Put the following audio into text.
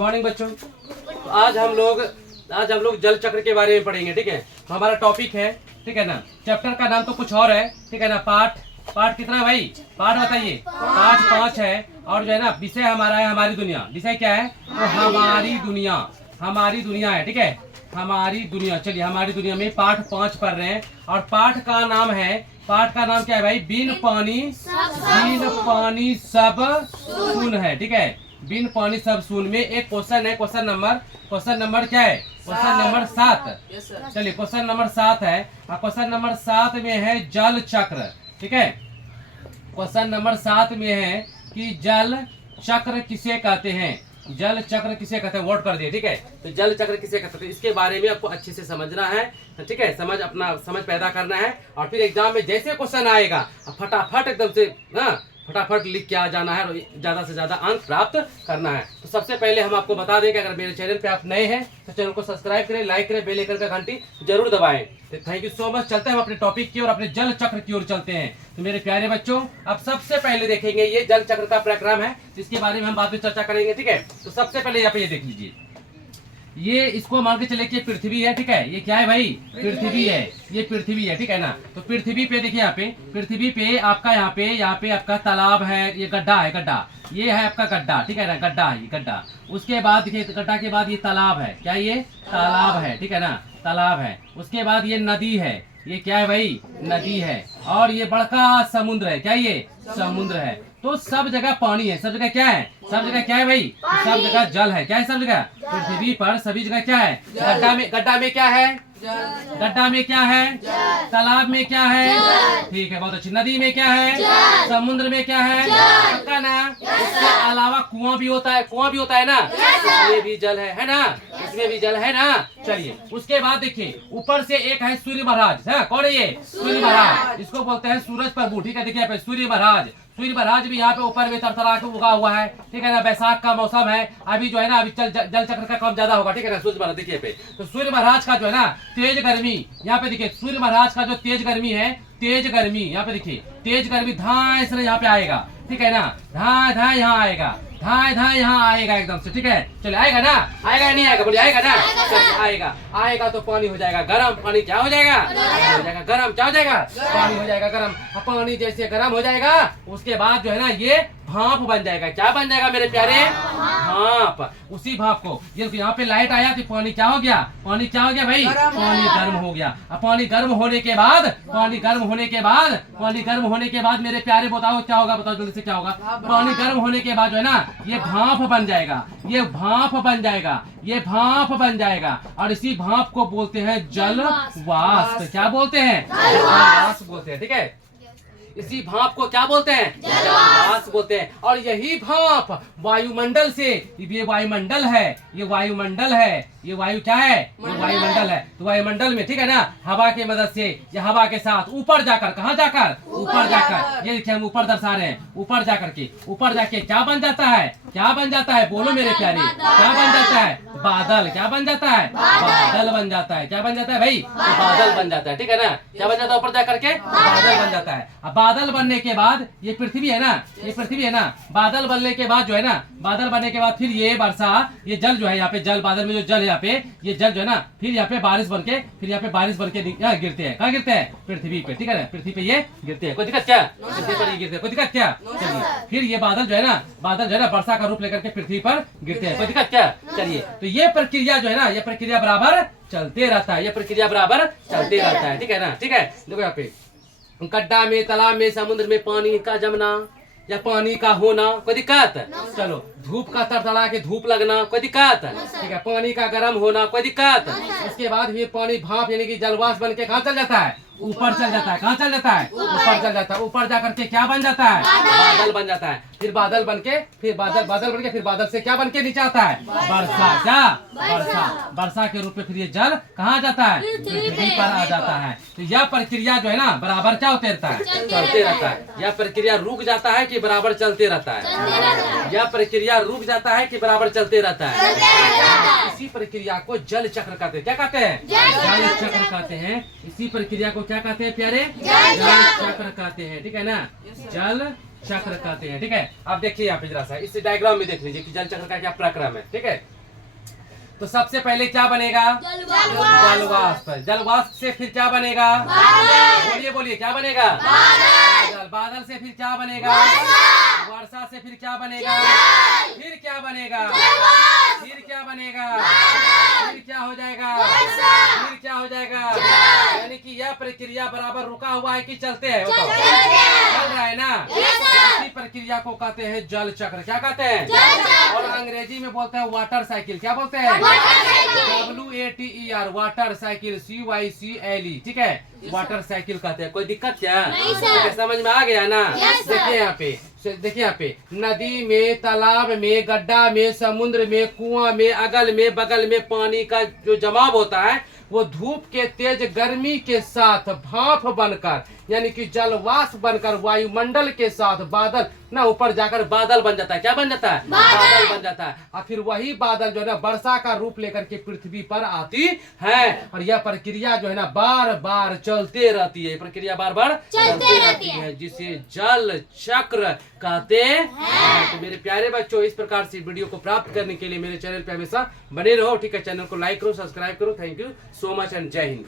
Morning बच्चों। तो आज हम लोग जल चक्र के बारे में पढ़ेंगे। ठीक है, तो हमारा टॉपिक है, ठीक है ना, चैप्टर का नाम तो कुछ और है, ठीक है ना। पाठ कितना है भाई? पाठ बताइए। पाठ 5 है। और जो है ना, विषय हमारा है हमारी दुनिया। विषय क्या है? तो हमारी दुनिया है। ठीक है, हमारी दुनिया। चलिए, हमारी दुनिया में पाठ 5 पढ़ रहे हैं। और पाठ का नाम क्या है भाई? बिन पानी सब सुन है। ठीक है, बिन पानी सब सुन में एक क्वेश्चन है। क्वेश्चन नंबर क्या है? Question number 7। चलिए, क्वेश्चन नंबर 7 है। और क्वेश्चन नंबर 7 में है जल चक्र। ठीक है, क्वेश्चन नंबर 7 में है कि जल चक्र किसे कहते हैं? जल चक्र किसे कहते हैं? वोट कर दिए। ठीक है, तो जल चक्र किसे कहते हैं, इसके बारे में आपको अच्छे से समझना है। ठीक है, समझ पैदा करना है। और फिर एग्जाम में जैसे क्वेश्चन आएगा फटाफट एकदम से फटाफट लिख के आ जाना है और ज्यादा से ज्यादा अंक प्राप्त करना है। तो सबसे पहले हम आपको बता दें कि अगर मेरे चैनल पे आप नए हैं तो चैनल को सब्सक्राइब करें, लाइक करें, बेल आइकन का घंटी जरूर दबाएं। तो थैंक यू सो मच। चलते हैं हम अपने टॉपिक की और अपने जल चक्र की ओर चलते हैं। तो मेरे प्यारे बच्चों, अब सबसे पहले देखेंगे ये जल चक्र का प्रक्रम है, जिसके बारे में हम बाद में चर्चा करेंगे। ठीक है, तो सबसे पहले यहाँ पे ये देख लीजिए, ये इसको मान के चले कि पृथ्वी है। ठीक है, ये क्या है भाई? पृथ्वी है। ये पृथ्वी है। ठीक है ना, तो पृथ्वी पे देखिए, यहाँ पे पृथ्वी पे आपका यहाँ पे आपका तालाब है, ये गड्ढा है, ये है आपका गड्ढा। ठीक है ना, गड्ढा है, ये गड्ढा। उसके बाद देखिए, गड्ढा के बाद ये तालाब है। क्या ये तालाब है? ठीक है ना, तालाब है। उसके बाद ये नदी है। ये क्या है भाई? नदी है। और ये बड़का समुद्र है। क्या ये? समुद्र है। तो सब जगह पानी है। सब जगह क्या है? सब जगह क्या है भाई? सब जगह जल है। क्या है? सब जगह पृथ्वी पर सभी जगह क्या है? गड्ढा में क्या है? गड्ढा में क्या है? तालाब में क्या है? ठीक है, बहुत अच्छी। नदी में क्या है? समुद्र में क्या है? पक्का ना? इसके अलावा कुआं भी होता है ना, इसमें भी जल है ना, इसमें भी जल है ना। चलिए, उसके बाद देखिए, ऊपर से एक है सूर्य महाराज। है कौन है ये? सूर्य महाराज। इसको बोलते हैं सूरज प्रभु। ठीक है, देखिए यहाँ पे सूर्य महाराज भी यहाँ पे ऊपर में तरतरा के उगा हुआ है। ठीक है ना, बैसाख का मौसम है, अभी जो है ना, अभी जल चक्र का काम ज्यादा होगा। ठीक है ना, सूर्य महाराज देखिए पे, तो सूर्य महाराज का जो है ना तेज गर्मी, यहाँ पे देखिए सूर्य महाराज का जो तेज गर्मी है, यहाँ पे देखिए तेज गर्मी धाए से यहाँ पे आएगा। ठीक है ना, धाए यहाँ आएगा, धाए यहाँ आएगा एकदम से। ठीक है, चलिए, आएगा ना? आएगा नहीं आएगा? बोलिए, आएगा ना? चलिए, आएगा तो पानी हो जाएगा गर्म। पानी क्या हो जाएगा? गर्म। क्या हो जाएगा? पानी हो जाएगा गर्म। पानी जैसे गर्म हो जाएगा, उसके बाद जो है ना, ये भाप बन जाएगा। क्या बन जाएगा मेरे प्यारे? भाप। उसी भाप को, ये यहाँ पे लाइट आया तो पानी क्या हो गया? पानी क्या हो गया भाई? पानी गर्म हो गया। अब पानी गर्म होने के बाद मेरे प्यारे बताओ क्या होगा? बताओ जल्दी से, क्या होगा? पानी गर्म होने के बाद जो है ना, ये भाप बन जाएगा। और इसी भाप को बोलते हैं जल वाष्प। क्या बोलते हैं? जल वाष्प बोलते हैं। ठीक है, इसी भाप को क्या बोलते हैं? जल वाष्प बोलते हैं। और यही भाप वायुमंडल से, ये वायुमंडल है, ये वायु क्या है? ये वायुमंडल है। तो वायुमंडल में, ठीक है ना, हवा की मदद से, या हवा के साथ ऊपर जाकर, कहाँ जाकर? ऊपर जाकर। ये देखिए, हम ऊपर दर्शा रहे हैं। ऊपर जाके क्या बन जाता है? बोलो मेरे प्यारे, क्या बन जाता है? बादल। क्या बन जाता है? बादल बन जाता है। क्या बन जाता है भाई? बादल बन जाता है। ठीक है ना, क्या बन जाता है? ऊपर जाकर के बादल बन जाता है। अब बादल बनने के बाद ये पृथ्वी है ना, बादल बनने के बाद जो है ना, फिर ये वर्षा, ये जल जो है यहाँ पे, जल बादल में जो जल है यहाँ पे, ये जल जो है ना, फिर यहाँ पे बारिश बन के गिरते हैं। कहाँ गिरते हैं? पृथ्वी पे। ठीक है ना, पृथ्वी पे ये गिरते हैं। कोई दिक्कत क्या? पृथ्वी पर ये गिरते हैं। कोई दिक्कत क्या? चलिए, फिर ये बादल जो है ना, वर्षा का रूप लेकर के पृथ्वी पर गिरते हैं। कोई दिक्कत क्या? चलिए, तो ये प्रक्रिया जो है ना, ये प्रक्रिया बराबर चलते रहता है। ठीक है ना, ठीक है। देखो यहाँ पे गड्ढा में, तालाब में, समुद्र में पानी का जमना या पानी का होना, कोई दिक्कत? चलो, धूप का तड़तड़ा के धूप लगना, कोई दिक्कत? ठीक है, पानी का गर्म होना, कोई दिक्कत? उसके बाद ये पानी भाप यानी कि जलवाष्प बन के कहाँ चल जाता है? ऊपर चल जाता है। कहाँ चल जाता है? ऊपर चल जाता है। ऊपर जाकर के क्या बन जाता है? बादल बन जाता है। फिर बादल बन के फिर बादल से क्या बन के नीचे आता है? वर्षा। क्या? वर्षा के रूप में फिर ये जल कहाँ जाता है? पृथ्वी पर आ जाता है। तो यह प्रक्रिया जो है ना, बराबर क्या होते रहता है? चलते रहता है। यह प्रक्रिया रुक जाता है कि बराबर चलते रहता है? यह प्रक्रिया रुक जाता है कि बराबर चलते रहता है? इसी प्रक्रिया को जल चक्र कहते हैं। क्या कहते हैं? जल चक्र कहते हैं। इसी प्रक्रिया को क्या कहते हैं प्यारे? जल चक्र कहते हैं। ठीक है ना, जल चक्र कहते हैं। ठीक है, अब देखिए यहाँ पे जरा सा इस डायग्राम में देख लीजिए कि जल चक्र का क्या प्रक्रम है। ठीक है, तो सबसे पहले क्या बनेगा? जलवाष्प। जलवाष्प से फिर क्या बनेगा? बोलिए बोलिए, क्या बनेगा? बादल। बादल से फिर क्या बनेगा? वर्षा से फिर क्या बनेगा? फिर क्या बनेगा? फिर क्या बनेगा? फिर क्या हो जाएगा? फिर क्या हो जाएगा? यानी कि यह प्रक्रिया बराबर रुका हुआ है कि चलते हैं? चल रहा है ना। इसी प्रक्रिया को कहते हैं जल चक्र। क्या कहते हैं? और अंग्रेजी में बोलते हैं वाटर साइकिल। क्या बोलते हैं? WATER, water cycle, CYCLE। ठीक है, वाटर साइकिल कहते हैं। कोई दिक्कत क्या? समझ में आ गया ना? देखिए यहाँ पे, देखिए यहाँ पे, नदी में, तालाब में, गड्ढा में, समुद्र में, कुआं में, अगल में बगल में पानी का जो जमाव होता है वो धूप के तेज गर्मी के साथ भाप बनकर यानी कि जलवाष्प बनकर वायुमंडल के साथ बादल ना ऊपर जाकर बादल बन जाता है। क्या बन जाता है? बादल बन जाता है। और फिर वही बादल जो है ना वर्षा का रूप लेकर के पृथ्वी पर आती है। और यह प्रक्रिया जो है ना बार बार चलते रहती है। प्रक्रिया बार बार चलते रहती है, जिसे जल चक्र कहते हैं। तो मेरे प्यारे बच्चों, इस प्रकार से वीडियो को प्राप्त करने के लिए मेरे चैनल पे हमेशा बने रहो। ठीक है, चैनल को लाइक करो, सब्सक्राइब करो। Thank you so much and जय हिंद।